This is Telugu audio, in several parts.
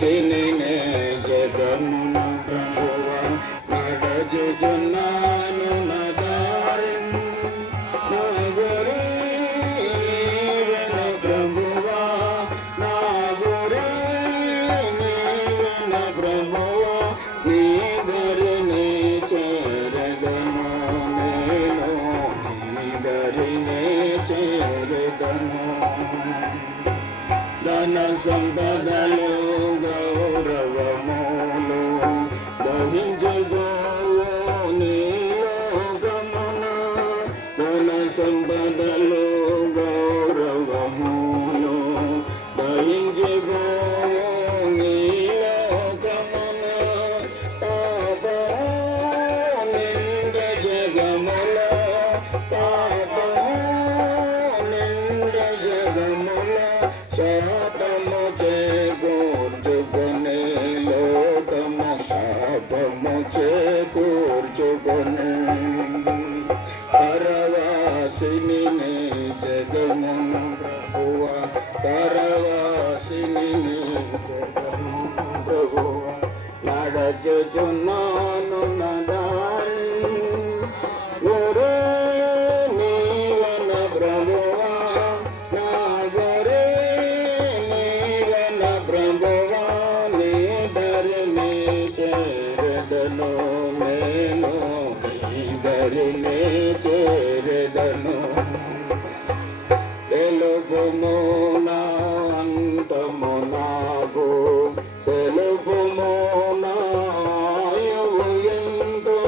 పరవాసినినే జగమున ప్రభువా నడచుచున్నాను నా దారిన్ నా గురి నీవెన ప్రభువా నా గురి నీవెన ప్రభువా నీ దరిని చేరదను నేను నీ దరిని చేరదను ధన సంపదలు గౌరవములు దహించగోవు నీ లోకమున ధన సంపదలు గౌరవములు దహించగోవు నీ లోకమున పాపము నింద జగముల పాపము నింద జగముల శాపము చేకూర్చుకొనే లోకము శాపము చేకూర్చుకొనే పరవాసిని జగమున ప్రభువా పరవాసిని జగమున ప్రభువా నడచుచున్నాను నా దారి గురు నీవన ప్రభువా నా గురు నీవన ప్రభువా నీ దరిని చేరదను నేను నీ దరిని చేరదను తెలుపుము నా అంతము నాకు తెలుపుము నా ఆయువు ఎంతో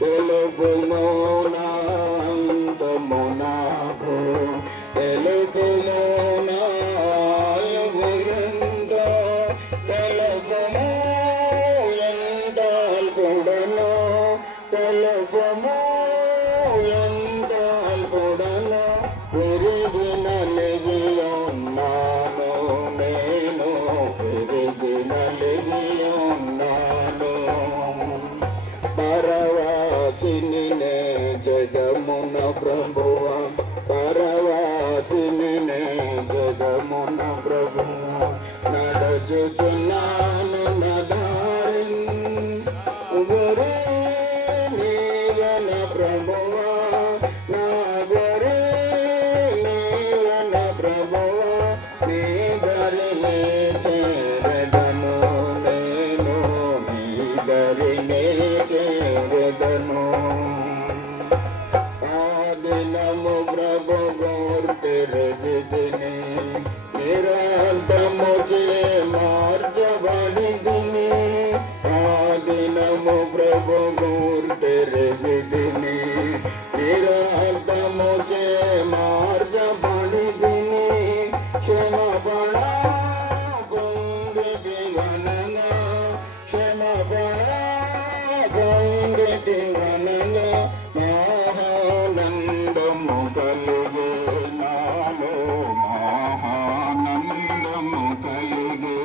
తెలుపుము నా అంతము నాకు తెలుపుము నా ఆయువు ఎంతో తెలుపుము ఎంత అల్పుడను తెలుపుము ఎంత అల్పుడను పెరిగి నలిగి ఉన్నాను నేను పెరిగి నలిగి ఉన్నాను పరవాసిని జగమున ప్రభువా పరవాసిని జగమున ప్రభువా నడచుచున్నాను నా దారి గురు నీవన ప్రభువా నా గురు నీవన ప్రభువా నీ దరిని చేరదను నేను నీ దరిని చేరదను ఆ దినము ప్రభు గోర్తిరగిదిని నిరంతము చే మార్చబడిదిని ఆ దినము ప్రభు గోర్తిరగిదిని నిరంతము చే మార్చబడిదిని క్షమపణ పొందితి వనగా క్షమపణ పొందితి వనగా మహానందము కలిగే నాలో మహానందము కలిగే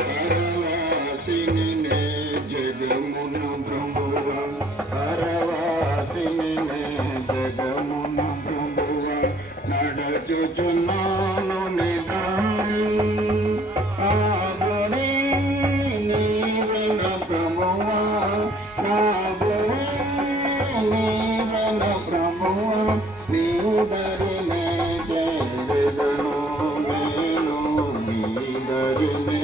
పరవాసిని జగమున ప్రభువా పరవాసిని జగమున ప్రభువా నడచుచున్నాను నీ దారి ఆ గురి నీవెన ప్రభువా నా గురి నీవెన ప్రభువా నీ దరిని చేరదను నేను నీ దరిని